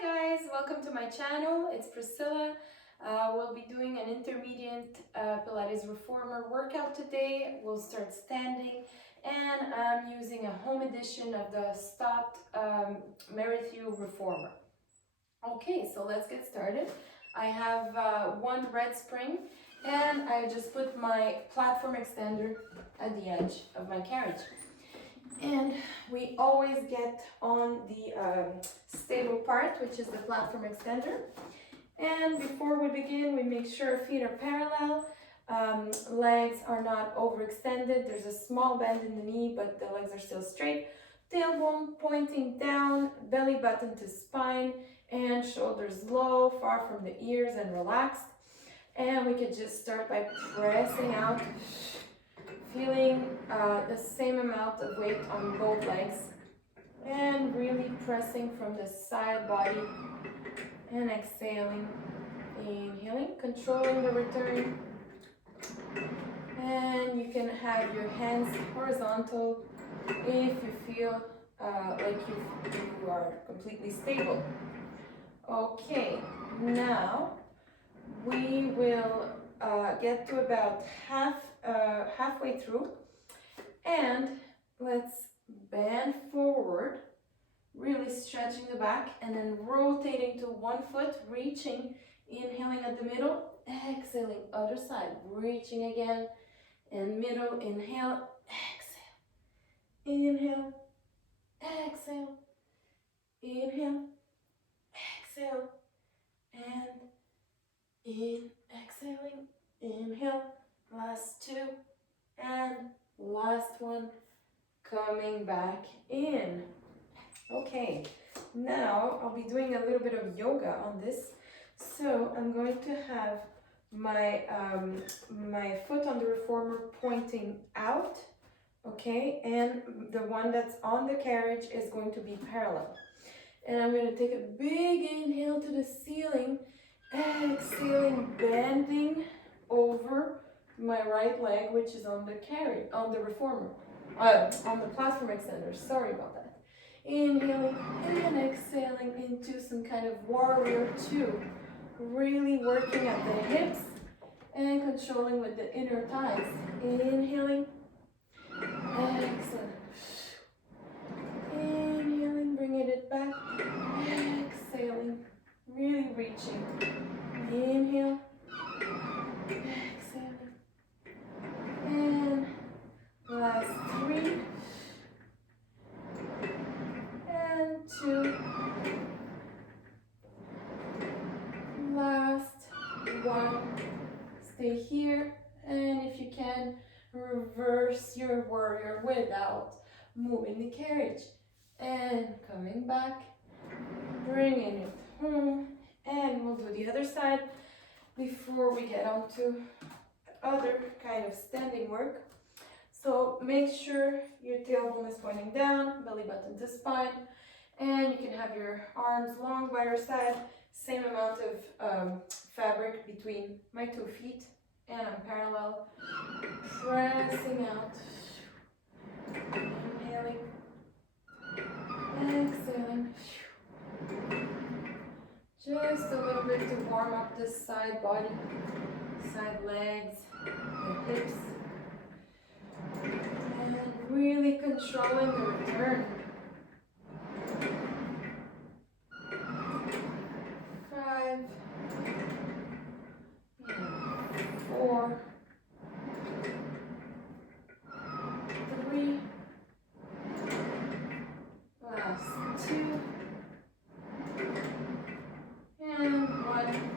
Hi guys, welcome to my channel. It's Priscilla. We'll be doing an intermediate Pilates Reformer workout today. We'll start standing and I'm using a home edition of the stopped Pilates Reformer. Okay, so let's get started. I have one red spring and I just put my platform extender at the edge of my carriage. And we always get on the stable part, which is the platform extender. And before we begin, we make sure feet are parallel, legs are not overextended. There's a small bend in the knee, but the legs are still straight. Tailbone pointing down, belly button to spine, and shoulders low, far from the ears and relaxed. And we could just start by pressing out, feeling the same amount of weight on both legs and really pressing from the side body and exhaling, inhaling, controlling the return. And you can have your hands horizontal if you feel like you are completely stable. Okay, now we will get to about halfway through, and let's bend forward, really stretching the back, and then rotating to one foot, reaching, inhaling at the middle, exhaling other side, reaching again, and middle, inhale, exhale, inhale, exhale, inhale, exhale, and in, exhaling, inhale, last two, and last one, coming back in. Okay, now I'll be doing a little bit of yoga on this. So I'm going to have my my foot on the reformer pointing out, okay, and the one that's on the carriage is going to be parallel. And I'm going to take a big inhale to the ceiling, exhaling, bending over my right leg, which is on the carriage, on the reformer, on the platform extender. Sorry about that. Inhaling and exhaling into some kind of warrior two. Really working at the hips and controlling with the inner thighs. Inhaling, exhaling. Inhaling, bringing it back. Exhaling, really reaching. Inhale, exhaling. And last three. And two. Last one. Stay here, and if you can, reverse your warrior without moving the carriage. And coming back, bringing it home, and we'll do the other side before we get on to other kind of standing work. So make sure your tailbone is pointing down, belly button to spine, and you can have your arms long by your side, same amount of fabric between my 2 feet, and I'm parallel, pressing out, inhaling, exhaling, just a little bit to warm up this side body, side legs, the hips, and really controlling the return. 5, 4, 3, last 2, and 1.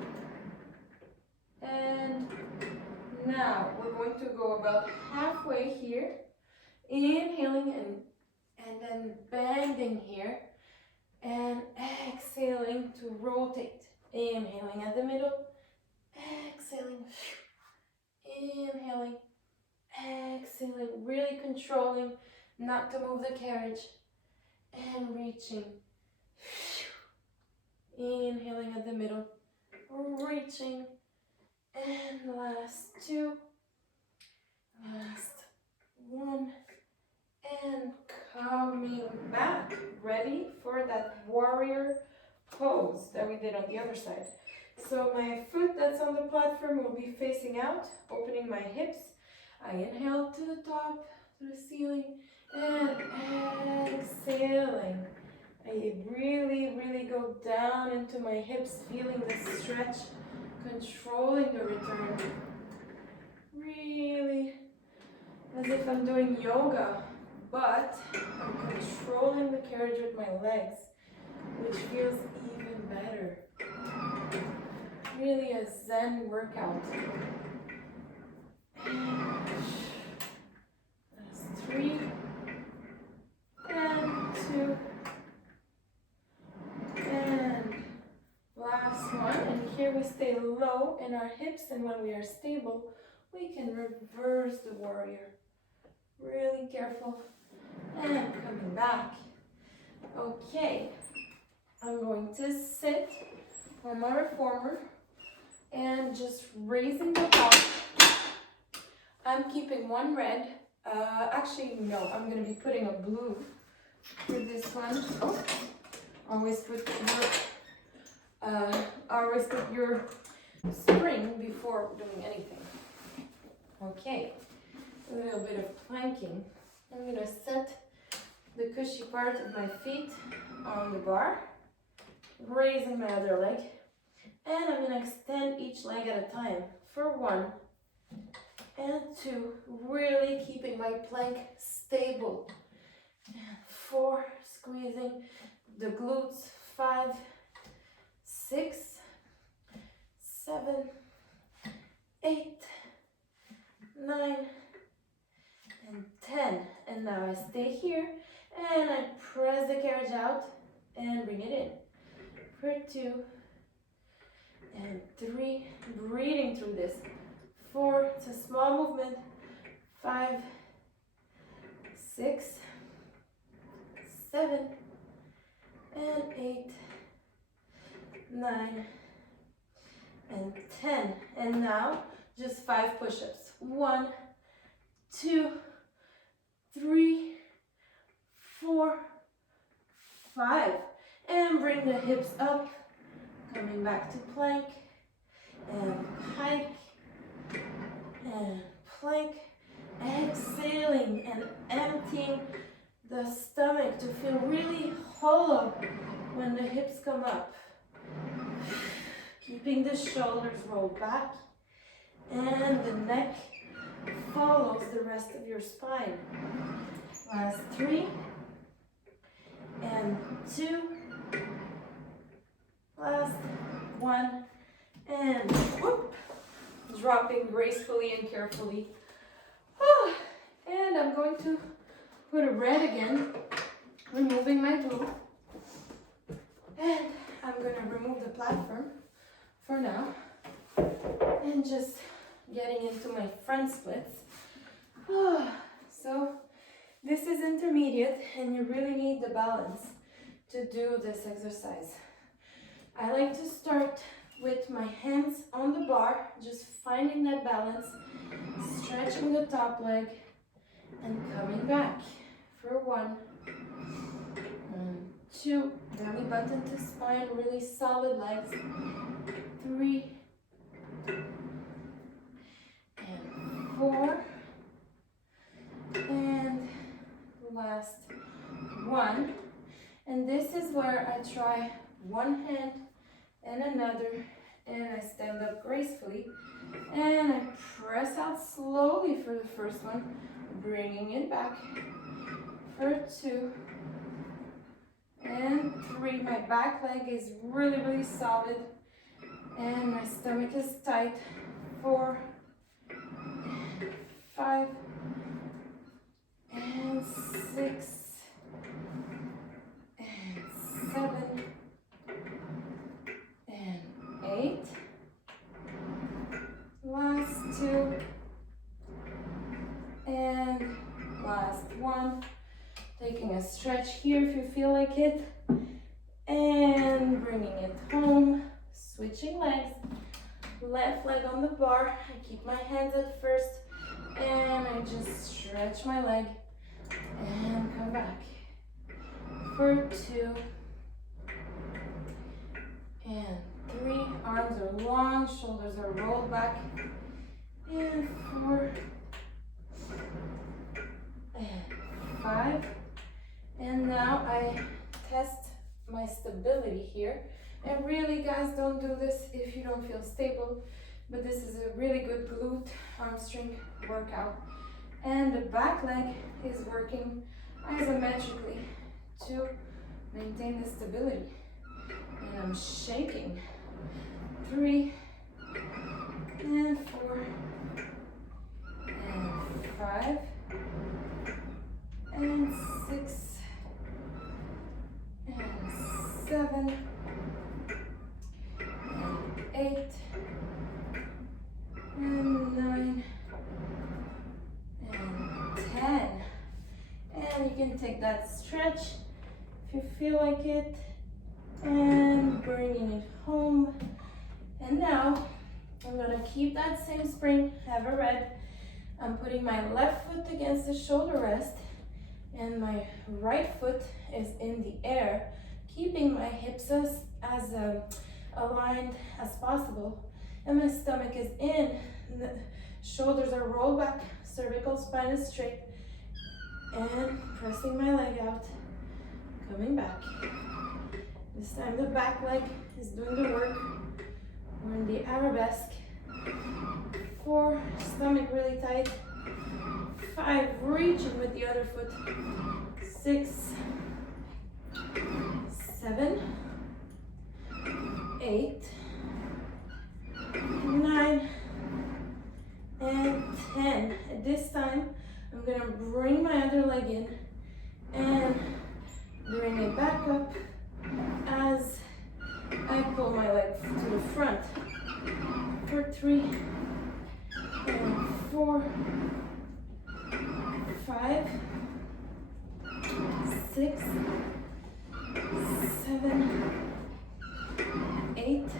And now we're going to go about halfway here, inhaling and then bending here, and exhaling to rotate. Inhaling at the middle, exhaling, inhaling, exhaling, really controlling not to move the carriage, and reaching, inhaling at the middle, reaching, and last two, last one, and coming back, ready for that warrior pose that we did on the other side. So my foot that's on the platform will be facing out, opening my hips. I inhale to the top, to the ceiling, and exhaling. I really, really go down into my hips, feeling the stretch, controlling the return. Really, as if I'm doing yoga, but I'm controlling the carriage with my legs, which feels even better. Really a Zen workout. That's 3 and 2 and last one. And here we stay low in our hips, and when we are stable, we can reverse the warrior. Really careful. And coming back. Okay, I'm going to sit on my reformer and just raising the top. I'm keeping one red. Actually, no, I'm going to be putting a blue for this one. Oh, always put your spring before doing anything. Okay, a little bit of planking. I'm going to set the cushy part of my feet on the bar, raising my other leg, and I'm going to extend each leg at a time for 1 and 2, really keeping my plank stable, and 4, squeezing the glutes, 5, 6, 7, 8, 9, and 10. And now I stay here and I press the carriage out and bring it in for 2 and 3, breathing through this, 4, it's a small movement, 5, 6, 7, and 8, 9, and 10. And now just 5 push-ups. 1, 2, 3, 4, 5. And bring the hips up, coming back to plank, and hike, and plank, exhaling and emptying the stomach to feel really hollow when the hips come up. Keeping the shoulders rolled back, and the neck follows the rest of your spine. Last 3 and 2. Last 1 and whoop, dropping gracefully and carefully. And I'm going to put a red again, removing my blue. And I'm going to remove the platform for now and just getting into my front splits. So this is intermediate and you really need the balance to do this exercise. I like to start with my hands on the bar, just finding that balance, stretching the top leg and coming back for 1 and 2, belly button to spine, really solid legs, 3 and 4 and last 1. And this is where I try one hand and another, and I stand up gracefully and I press out slowly for the first one, bringing it back for 2 and 3. My back leg is really, really solid and my stomach is tight. 4 and 5 and 6 and 7 and 8. Last 2 and last 1. Taking a stretch here if you feel like it, and bringing it home. Switching legs, left leg on the bar. I keep my hands at first and I just stretch my leg and come back for 2 and 3. Arms are long, shoulders are rolled back, and 4, and 5. And now I test my stability here. And really, guys, don't do this if you don't feel stable, but this is a really good glute hamstring workout. And the back leg is working isometrically to maintain the stability. And I'm shaking. 3, and 4, and 5, and 6, and 7, and 8, and 9, and 10. And you can take that stretch if you feel like it, and bringing it home. And now I'm gonna keep that same spring, have a red. I'm putting my left foot against the shoulder rest, and my right foot is in the air, keeping my hips as aligned as possible. And my stomach is in, the shoulders are rolled back, cervical spine is straight, and pressing my leg out, coming back. This time the back leg is doing the work. We're in the arabesque. 4, stomach really tight. 5, reaching with the other foot. 6, 7, 8, 9, and 10. At this time, I'm gonna bring my other leg in and bring it back up as I pull my leg to the front for 3, and 4, 5, 6, 7, 8,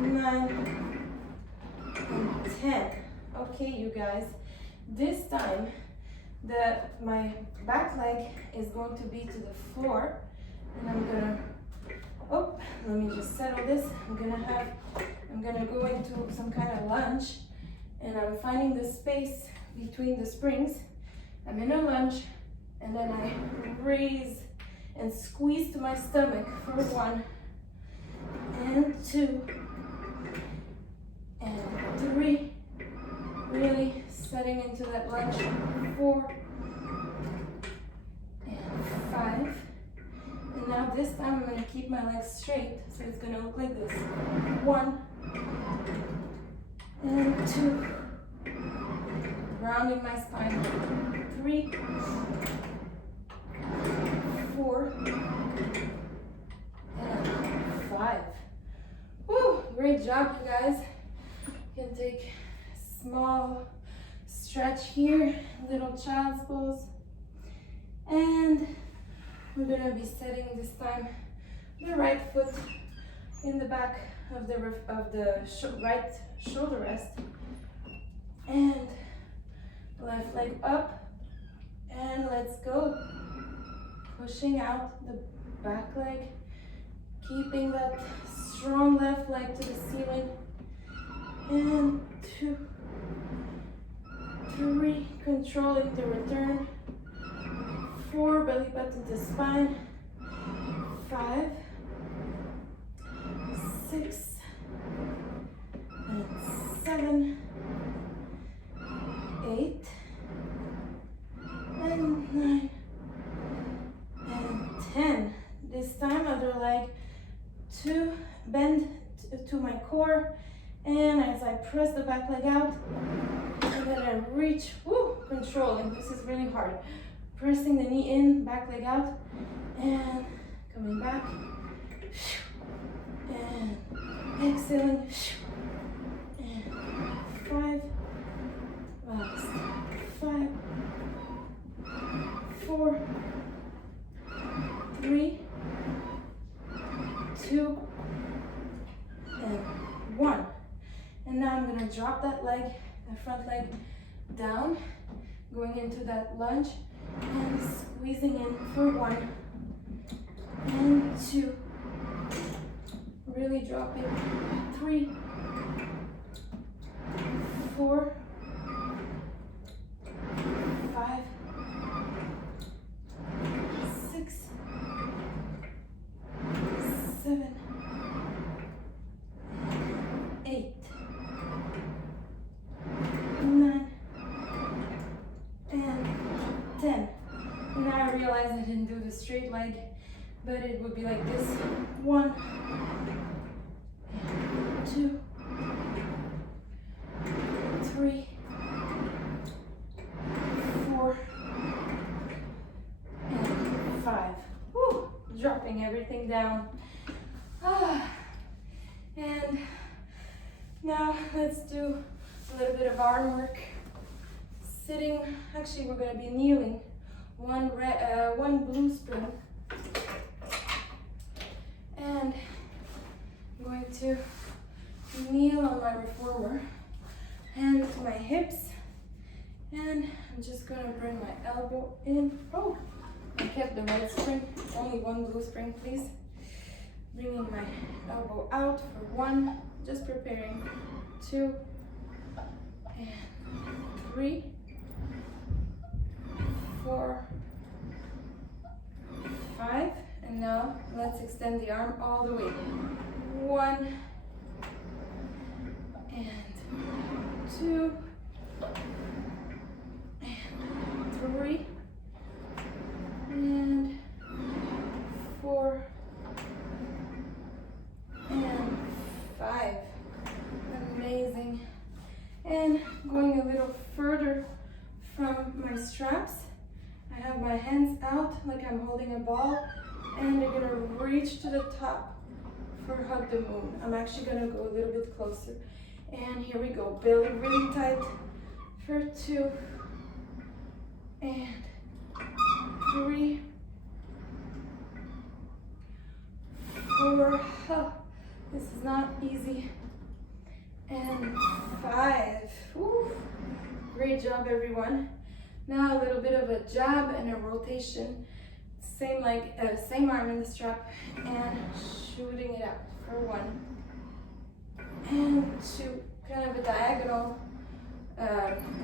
9, and 10. Okay, you guys, this time my back leg is going to be to the floor, and I'm gonna, oh, let me just settle this. I'm gonna go into some kind of lunge, and I'm finding the space between the springs. I'm in a lunge, and then I raise and squeeze to my stomach for 1, and 2, and 3. Really setting into that lunge. 4, and 5. And now this time I'm gonna keep my legs straight, so it's gonna look like this. 1, and 2. Rounding my spine. 3, 4, and 5. Woo! Great job, you guys. You can take a small stretch here, little child's pose. And we're gonna be setting this time the right foot in the back of the right shoulder rest, and left leg up, and let's go. Pushing out the back leg, keeping that strong left leg to the ceiling, and 2, 3, controlling the return. 4, belly button to spine. 5, 6, and 7, 8, and 9, and 10. This time, other leg to bend to my core, and as I press the back leg out, and then I reach, controlling. This is really hard. Pressing the knee in, back leg out, and coming back, and exhaling, and 5, last 5, 4, 3, 2, and 1. And now I'm gonna drop that leg, the front leg down, going into that lunge, and squeezing in for 1, and 2, really dropping. 3, 4, 5, 6, 7, 8, 9, and 10. Now I realize I didn't do the straight leg, but it would be like this. 1, 2, 3, 4, and 5. Woo, dropping everything down. And now let's do a little bit of arm work. Sitting, actually we're going to be kneeling. One blue spring. And I'm going to kneel on my reformer, hands to my hips, and I'm just going to bring my elbow in. Oh, I kept the red spring, only one blue spring, please. Bringing my elbow out for 1, just preparing. 2, and 3, 4, 5, and now let's extend the arm all the way. 1, and 2, and 3, and 4, and 5. Amazing. And going a little further from my straps, I have my hands out like I'm holding a ball, and they're gonna reach to the top for Hug the Moon. I'm actually gonna go a little bit closer. And here we go, belly really tight for 2, and 3, 4, oh, this is not easy, and 5. Woo. Great job, everyone. Now a little bit of a jab and a rotation, same arm in the strap, and shooting it out for 1, and 2, kind of a diagonal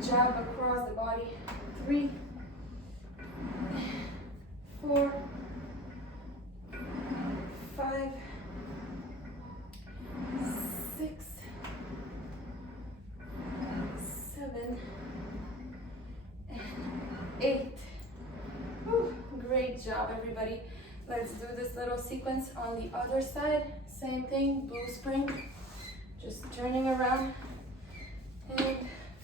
jab across the body. 3, 4, 5, 6, 7, and 8. Whew, great job, everybody. Let's do this little sequence on the other side. Same thing, blue spring. Just turning around and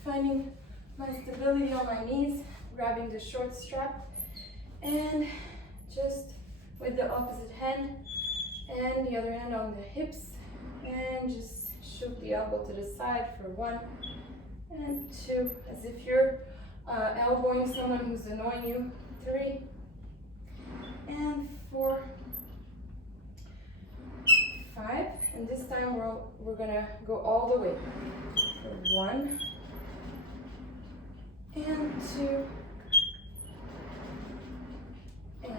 finding my stability on my knees, grabbing the short strap, and just with the opposite hand and the other hand on the hips, and just shoot the elbow to the side for 1 and 2, as if you're elbowing someone who's annoying you. 3 and 4, 5, and this time we're gonna go all the way for 1 and 2 and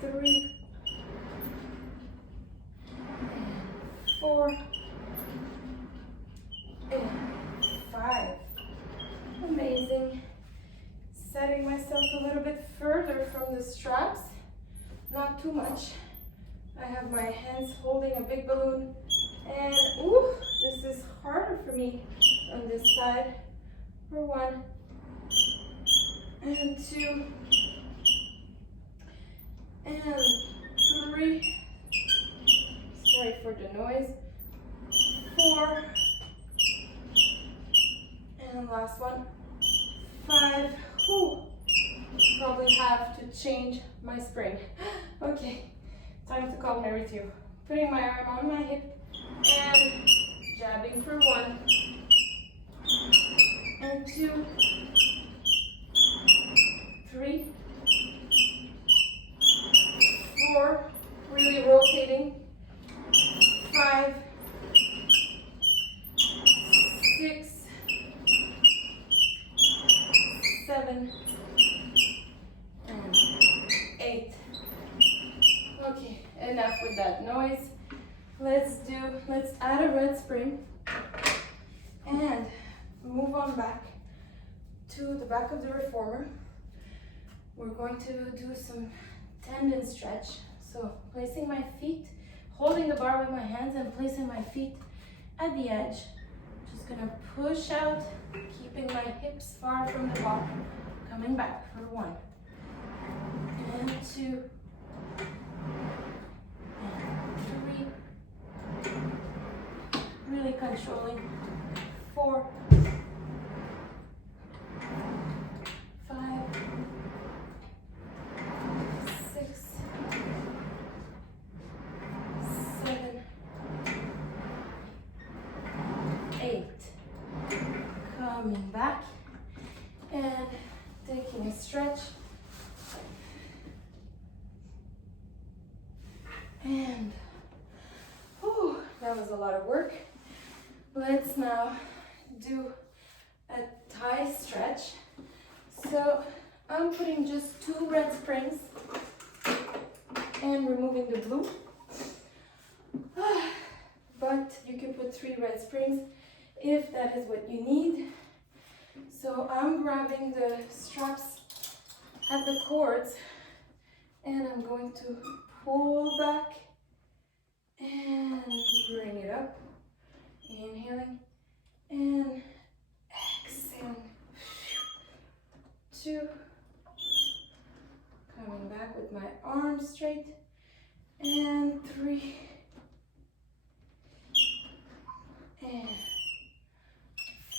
3 and 4 and 5. Amazing. Setting myself a little bit further from the straps, not too much. I have my hands holding a big balloon, and ooh, this is harder for me on this side. For 1 and 2 and 3. Sorry for the noise. 4 and last one. 5. Whew. Probably have to change my spring. Okay, time to call Mary too. Putting my arm on my hip and jabbing for 1 and 2, 3, 4, really rotating. 5, 6, 7, and 8. Okay, enough with that noise. Let's come back to the back of the reformer. We're going to do some tendon stretch. So placing my feet, holding the bar with my hands and placing my feet at the edge. Just gonna push out, keeping my hips far from the bar. Coming back for 1 and 2 and 3. Really controlling. 4, 5, 6, 7, 8. Coming back and taking a stretch. And whew, that was a lot of work. Let's now do a thigh stretch. So I'm putting just 2 red springs and removing the blue. But you can put 3 red springs if that is what you need. So I'm grabbing the straps at the cords and I'm going to pull back and bring it up. Inhaling and exhaling. 2. Coming back with my arms straight. And 3. And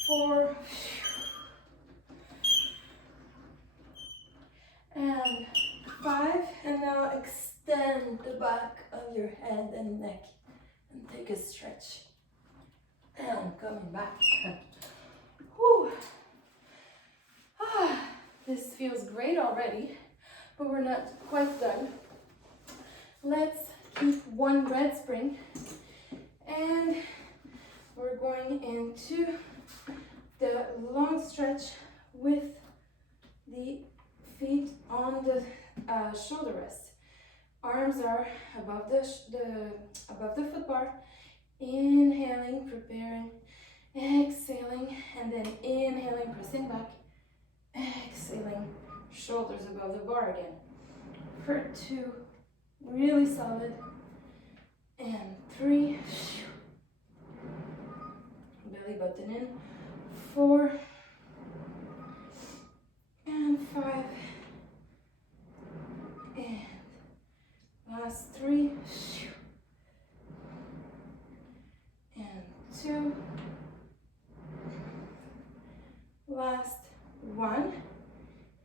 4. And 5. And now extend the back of your head and neck and take a stretch. And coming back. Whew. This feels great already, but we're not quite done. Let's keep 1 red spring and we're going into the long stretch with the feet on the shoulder rest. Arms are above the foot bar. Inhaling, preparing, exhaling, and then inhaling, pressing back, exhaling, shoulders above the bar again. For 2, really solid, and 3, belly button in, 4, and 5, and last 3, and 2, last 1,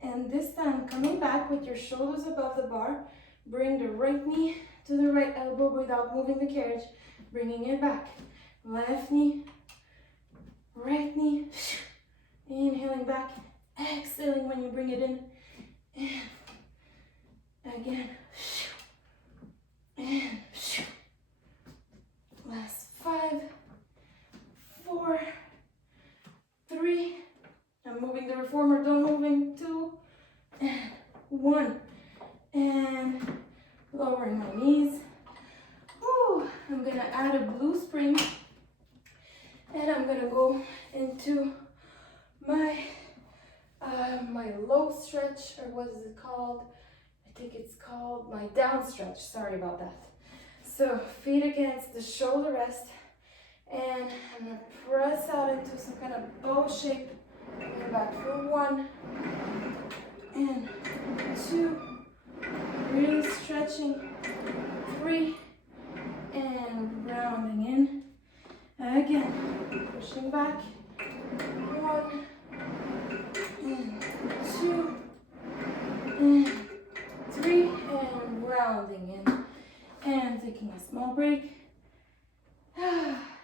and this time coming back with your shoulders above the bar. Bring the right knee to the right elbow without moving the carriage, bringing it back. Left knee, right knee, inhaling back, exhaling when you bring it in, and again, and last 5, 4, 3, I'm moving the reformer, don't moving, 2, and 1, and lowering my knees. Whew. I'm gonna add a blue spring, and I'm gonna go into my my low stretch, or what is it called? I think it's called my down stretch. Sorry about that. So feet against the shoulder rest, and I'm gonna press out into some kind of bow shape. Coming back for 1 and 2, really stretching, 3, and rounding in. Again, pushing back, 1 and 2 and 3, and rounding in, and taking a small break.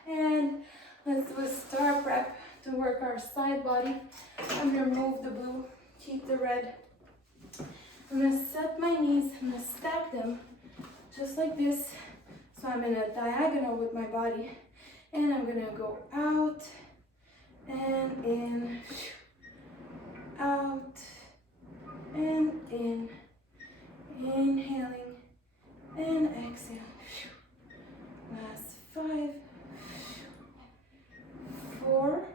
And let's do a star prep to work our side body. I'm gonna remove the blue, keep the red. I'm gonna set my knees, I'm gonna stack them just like this. So I'm in a diagonal with my body, and I'm gonna go out and in, out and in, inhaling and exhaling. Last 5, 4,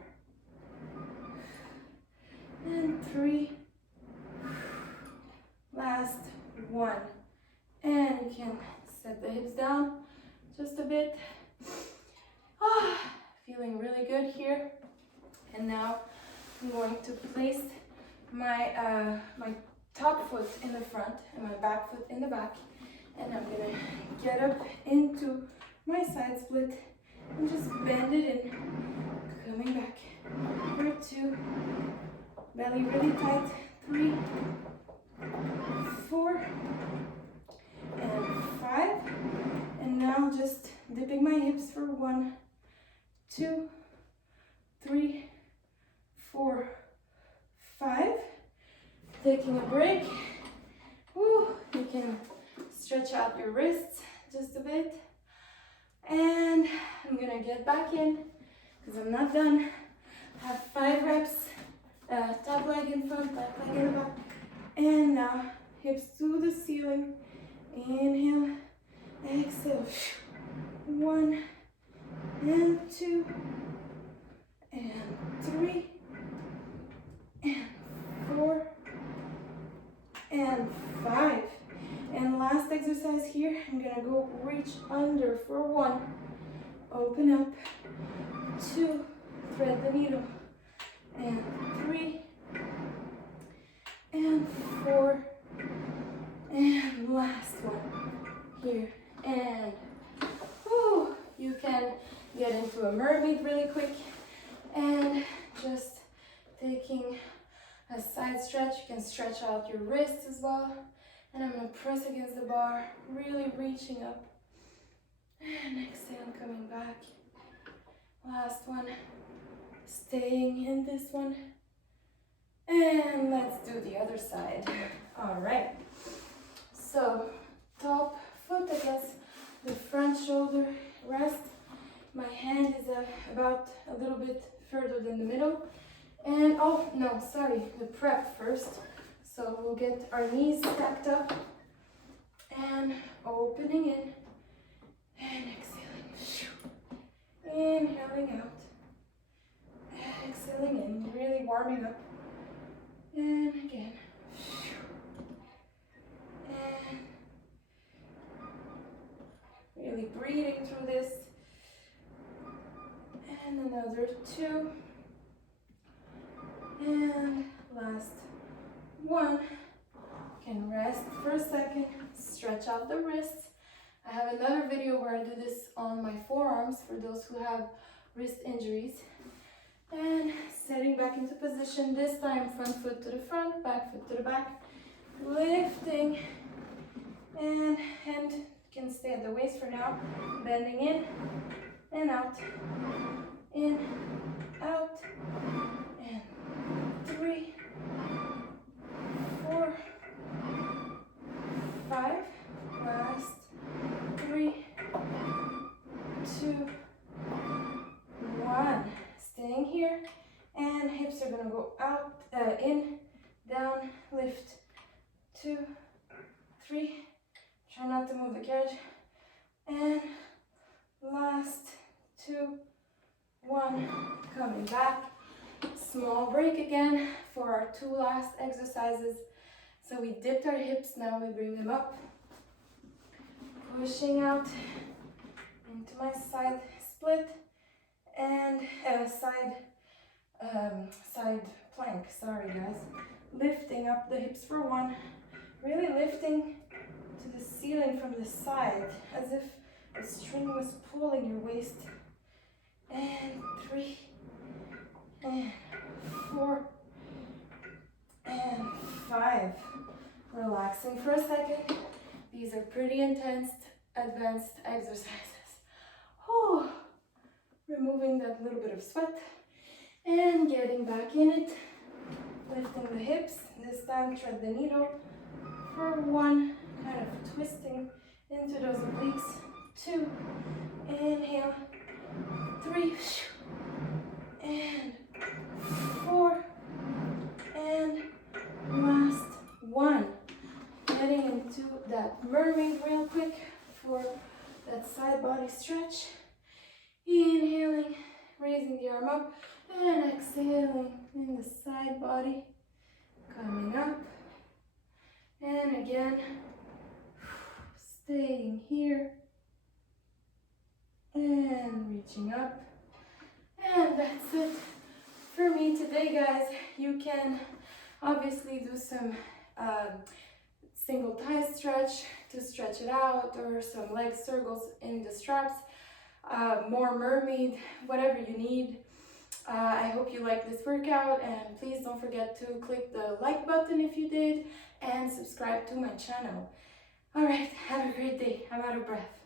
hips down just a bit. Feeling really good here. And now I'm going to place my my top foot in the front and my back foot in the back. And I'm gonna get up into my side split and just bend it in. Coming back for 2. Belly really tight. 3, 4, and 5. And now just dipping my hips for 1, 2, 3, 4, 5. Taking a break. Woo. You can stretch out your wrists just a bit. And I'm gonna get back in because I'm not done. Have 5 reps. Top leg in front, back leg in the back. And now hips to the ceiling. Inhale, exhale. 1 and 2 and 3 and 4 and 5. And last exercise here, I'm gonna go reach under for 1. Open up. 2, thread the needle. And 3 and 4 and last one here. And whoo, you can get into a mermaid really quick and just taking a side stretch. You can stretch out your wrists as well. And I'm going to press against the bar, really reaching up. And exhale, coming back. Last one. Staying in this one. And let's do the other side. All right. So, top foot against the front shoulder rest. My hand is about a little bit further than the middle. And, oh, no, sorry, the prep first. So we'll get our knees stacked up and opening in and exhaling. Inhaling out. Exhaling in, really warming up. And again. And really breathing through this. And another 2. And last 1. Can rest for a second, stretch out the wrists. I have another video where I do this on my forearms for those who have wrist injuries. And setting back into position, this time front foot to the front, back foot to the back. Lifting, and hand can stay at the waist for now. Bending in and out, in, out, and 3, 4, 5, last 3, 2, 1. Staying here, and hips are gonna go out, in, down, lift. 2, 3. Try not to move the carriage. And last 2, 1. Coming back. Small break again for our 2 last exercises. So we dipped our hips, now we bring them up. Pushing out into my side split and side plank, sorry guys. Lifting up the hips for 1. Really lifting to the ceiling from the side, as if a string was pulling your waist. And 3, and 4, and 5. Relaxing for a second. These are pretty intense, advanced exercises. Oh, removing that little bit of sweat and getting back in it. Lifting the hips. This time, tread the needle for 1. Kind of twisting into those obliques. 2. Inhale. 3. And 4. And last 1. Getting into that mermaid real quick for that side body stretch. Inhaling, raising the arm up, and exhaling in the side body. Coming up. And again, staying here. and reaching up. And that's it for me today, guys. You can obviously do some single thigh stretch to stretch it out, or some leg circles in the straps, more mermaid, whatever you need. I hope you like this workout, and please don't forget to click the like button if you did, and subscribe to my channel. All right, have a great day. I'm out of breath.